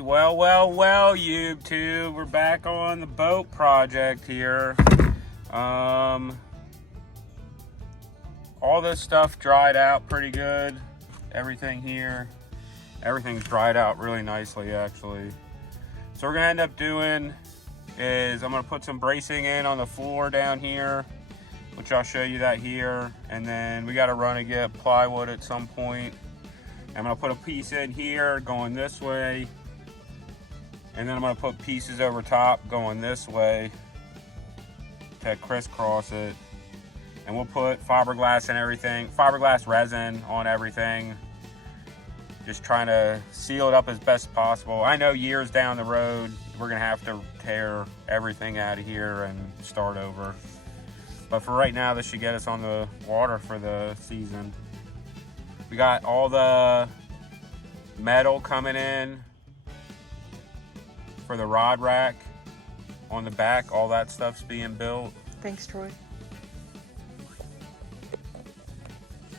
right, well, YouTube, we're back on the boat project here. All this stuff dried out pretty good. Everything here, everything's dried out really nicely, actually. So we're gonna end up doing is I'm gonna put some bracing in on the floor down here, which I'll show you that here, and then we got to run and get plywood at some point. I'm gonna put a piece in here going this way, and then I'm gonna put pieces over top going this way to crisscross it. And we'll put fiberglass and everything, fiberglass resin on everything. Just trying to seal it up as best possible. I know years down the road, we're gonna have to tear everything out of here and start over. But for right now, this should get us on the water for the season. We got all the metal coming in for the rod rack on the back. All that stuff's being built. Thanks, Troy.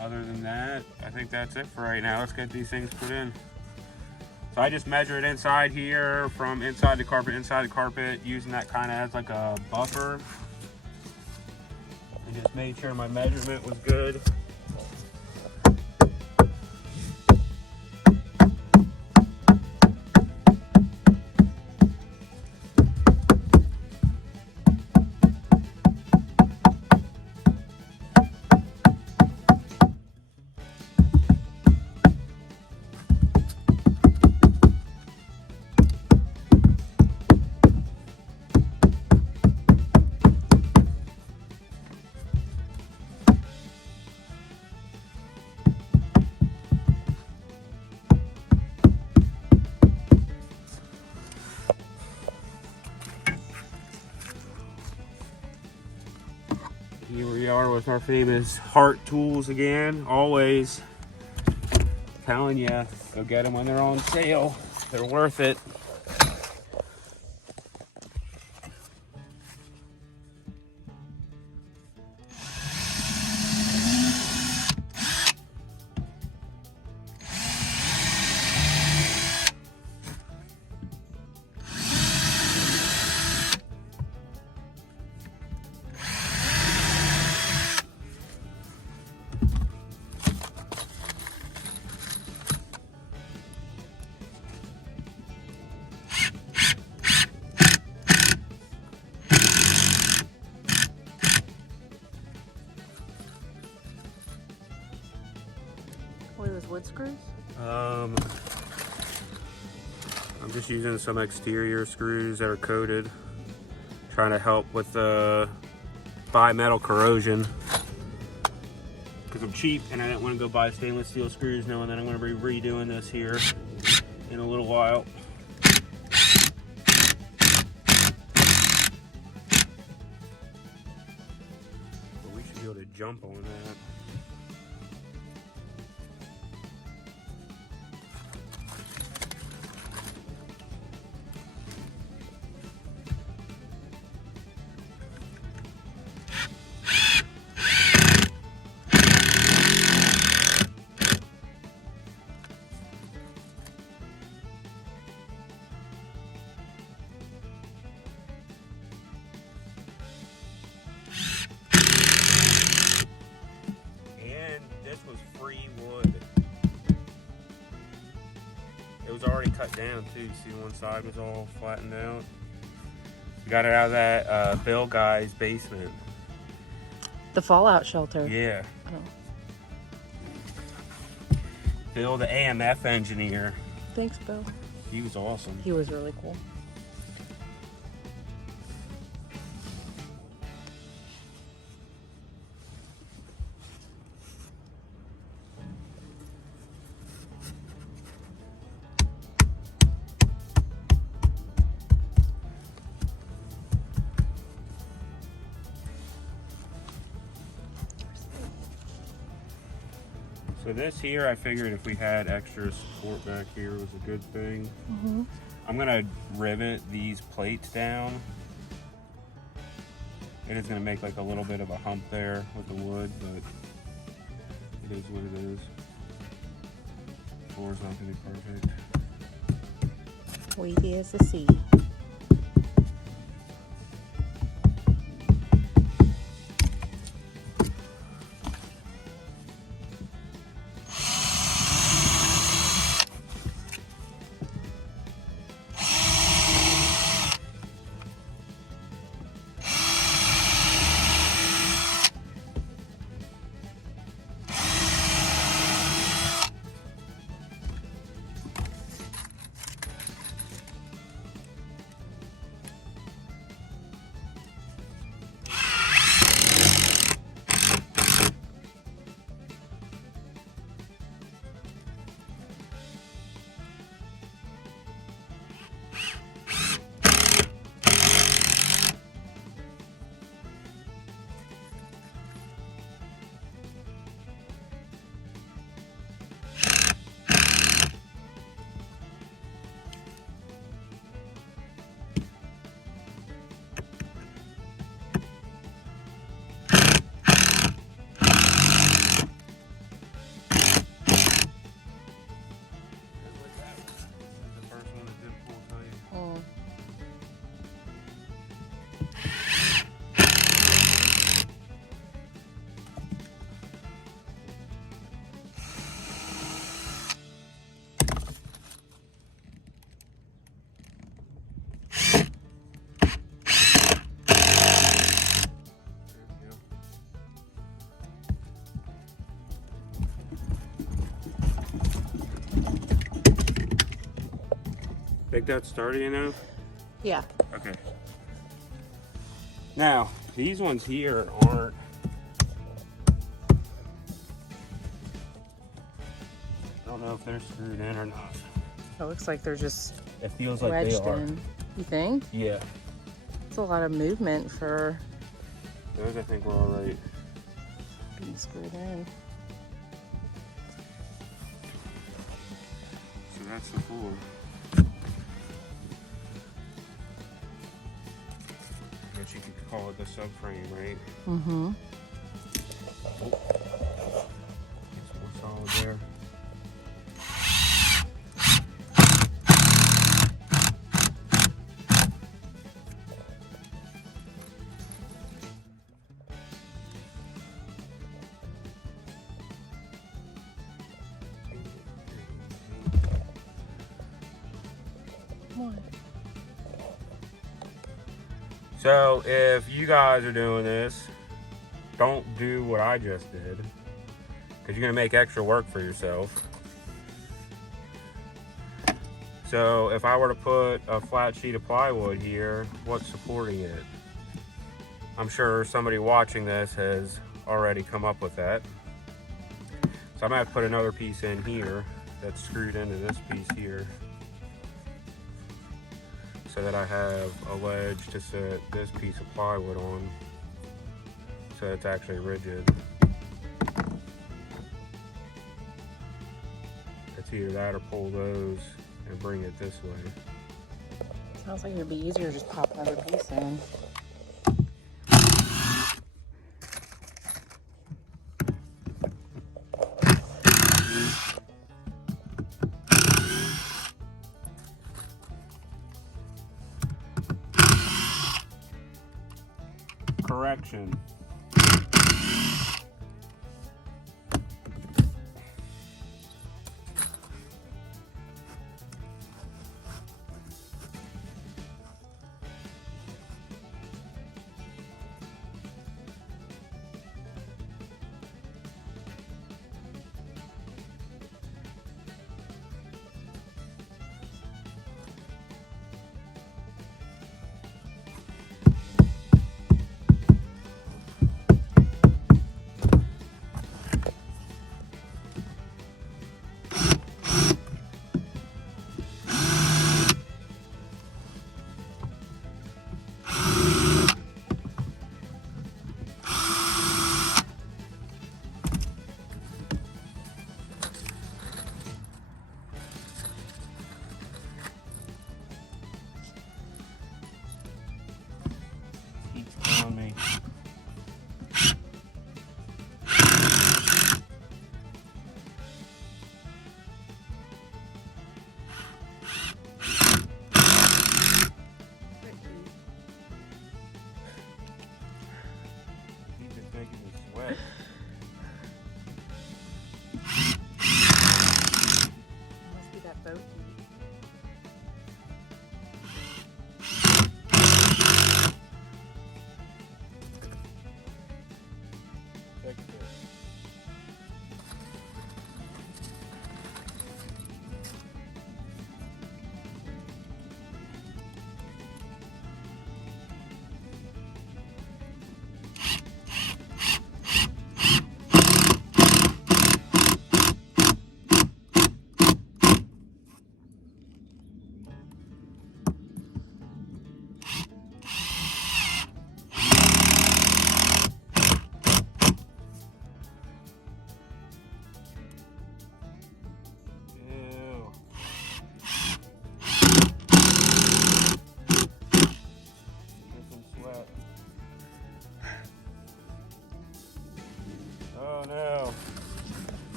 Other than that, I think that's it for right now. Let's get these things put in. So I just measured inside here from inside the carpet, using that kind of as like a buffer. And just made sure my measurement was good. Here we are with our famous Heart tools again. Always telling you, go get them when they're on sale. They're worth it. What are those, wood screws? I'm just using some exterior screws that are coated, trying to help with the bimetal corrosion. Because I'm cheap and I didn't want to go buy stainless steel screws knowing that I'm going to be redoing this here in a little while. But we should be able to jump on that. Free wood. It was already cut down too. See, one side was all flattened out. We got it out of that Bill guy's basement. The fallout shelter. Yeah. Oh. Bill, the AMF engineer. Thanks, Bill. He was awesome. He was really cool. So this here, I figured if we had extra support back here was a good thing. Mm-hmm. I'm gonna rivet these plates down. It is gonna make like a little bit of a hump there with the wood, but it is what it is. Floor's not gonna be perfect. Weedy as the sea. Think that's sturdy enough? Yeah. Okay. Now, these ones here aren't. I don't know if they're screwed in or not. It looks like they're just It feels like they wedged are. in. You think? Yeah. It's a lot of movement for Those I think were all right. being screwed in. So that's the floor. I guess you could call it the subframe, right? Mm-hmm. Oh. Get some more solid there. So if you guys are doing this, don't do what I just did, because you're gonna make extra work for yourself. So if I were to put a flat sheet of plywood here, what's supporting it? I'm sure somebody watching this has already come up with that. So I'm gonna have to put another piece in here that's screwed into this piece here, so that I have a ledge to set this piece of plywood on, so it's actually rigid. It's either that or pull those and bring it this way. Sounds like it'd be easier to just pop another piece in. Correction.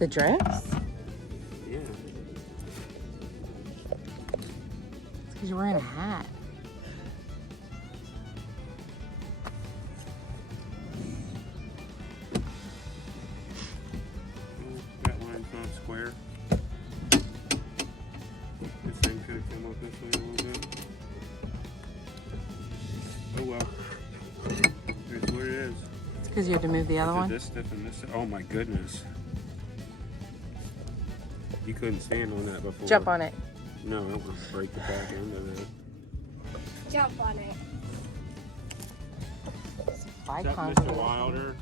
The dress? Yeah. It's because you're wearing a hat. That line's not square. This thing could have come up this way a little bit. Oh well. Here's what it is. It's because you had to move the other one? This stiff and this. Oh my goodness. You couldn't stand on that before. Jump on it. No, I don't want to break the back end of it. Jump on it. What's What's up, Mr. Wilder?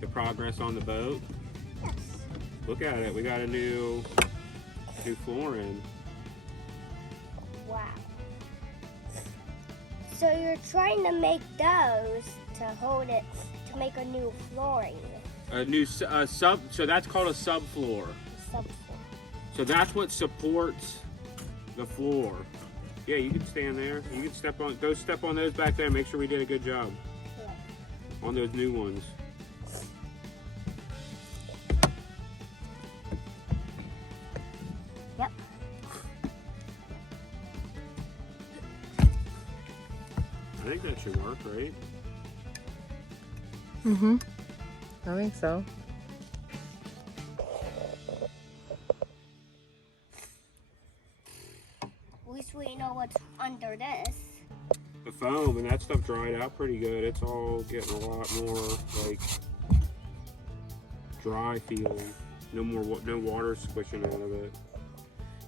The progress on the boat. Yes. Look at it. We got a new flooring. Wow. So you're trying to make those to hold it to make a new flooring. A new sub. So that's called a subfloor. Subfloor. So that's what supports the floor. Yeah, you can stand there. You can step on. Go step on those back there. Make sure we did a good job on those new ones. Yep. I think that should work, right? Mm-hmm. I think so. At least we know what's under this. The foam and that stuff dried out pretty good. It's all getting a lot more like dry feeling. No water squishing out of it.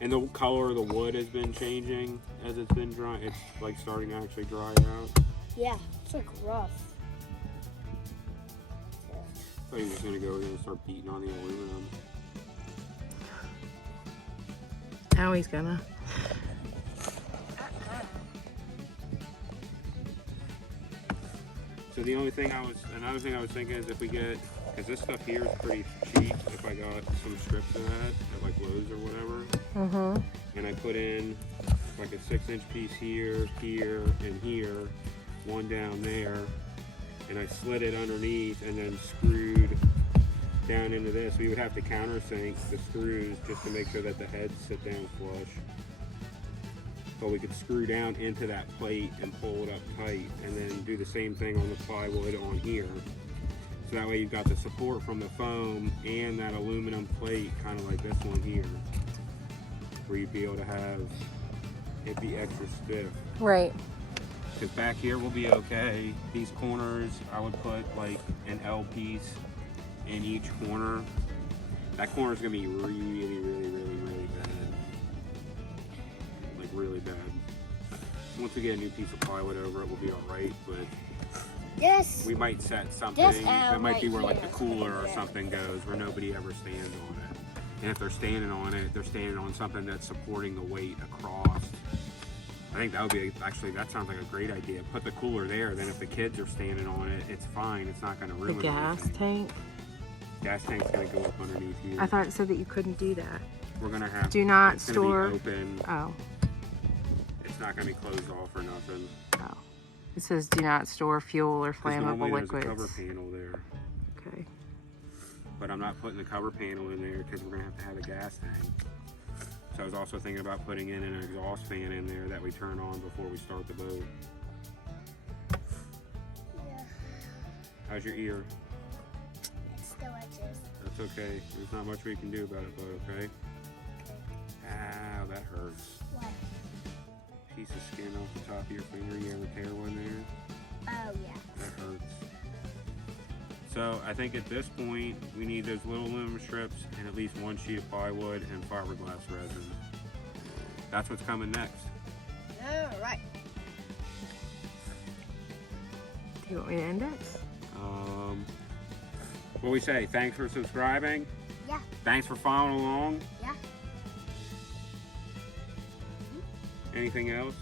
And the color of the wood has been changing as it's been dry. It's like starting to actually dry out. Yeah, it's like rough. I thought he was gonna go in and start beating on the aluminum. Now he's gonna. So the only thing another thing I was thinking is if we get, because this stuff here is pretty cheap, if I got some strips of that at like Lowe's or whatever, Mm-hmm. and I put in like a 6-inch piece here, here, and here, one down there, and I slid it underneath and then screwed down into this. We would have to countersink the screws just to make sure that the heads sit down flush. But we could screw down into that plate and pull it up tight, and then do the same thing on the plywood on here. So that way you've got the support from the foam and that aluminum plate, kind of like this one here, where you'd be able to have it be extra stiff. Right. Because back here will be okay. These corners, I would put like an L piece in each corner. That corner is gonna be really, really, really, really bad. Like really bad. Once we get a new piece of plywood over it, we'll be all right. But This. we might set something that might be where like the cooler or something goes, where nobody ever stands on it. And if they're standing on it, they're standing on something that's supporting the weight across. I think that would be, actually, that sounds like a great idea. Put the cooler there, then if the kids are standing on it, it's fine. It's not going to ruin The gas anything. tank. Gas tank's going to go up underneath here. I thought it said that you couldn't do that. We're going to have, Do not it's gonna store. be open. Oh. It's not going to be closed off or nothing. Oh. It says do not store fuel or 'Cause flammable normally there's a cover liquids. panel there. Okay. But I'm not putting the cover panel in there because we're going to have a gas tank. So I was also thinking about putting in an exhaust fan in there that we turn on before we start the boat. Yeah, How's your ear? it still itches. That's okay. There's not much we can do about it, but okay? Ow, that hurts. What? Piece of skin off the top of your finger. You ever tear one there? Oh yeah. That hurts. So I think at this point, we need those little aluminum strips and at least one sheet of plywood and fiberglass resin. That's what's coming next. All right. Do you want me to end it? What we say? Thanks for subscribing. Yeah. Thanks for following along. Yeah. Anything else?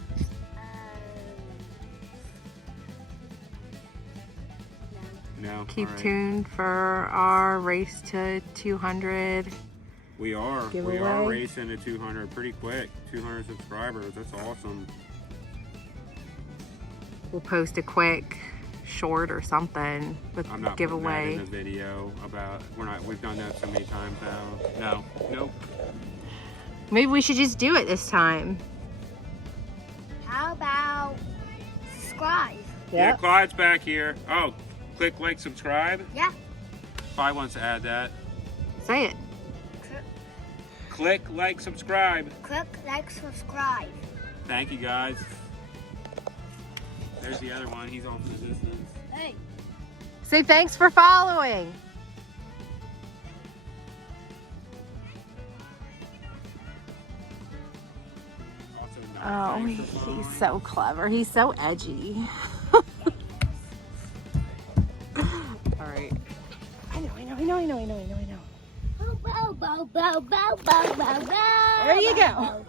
No. No. Keep All right. tuned for our race to 200. We are. We Giveaway. are racing to 200 pretty quick. 200 subscribers. That's awesome. We'll post a quick short or something with I'm not giveaway. putting that in the video about, we've done that so many times now. No, nope. Maybe we should just do it this time. How about subscribe? Yeah, Clyde's back here. Oh, click, like, subscribe. Yeah. Clyde wants to add that. Say it. Click, like, subscribe. Click, like, subscribe. Thank you, guys. There's the other one. He's off in the distance. Hey. Say thanks for following. Also, Oh, he's so clever. He's so edgy. All right. I know. Bow, bow, bow, bow, bow, bow, bow, bow. There you go.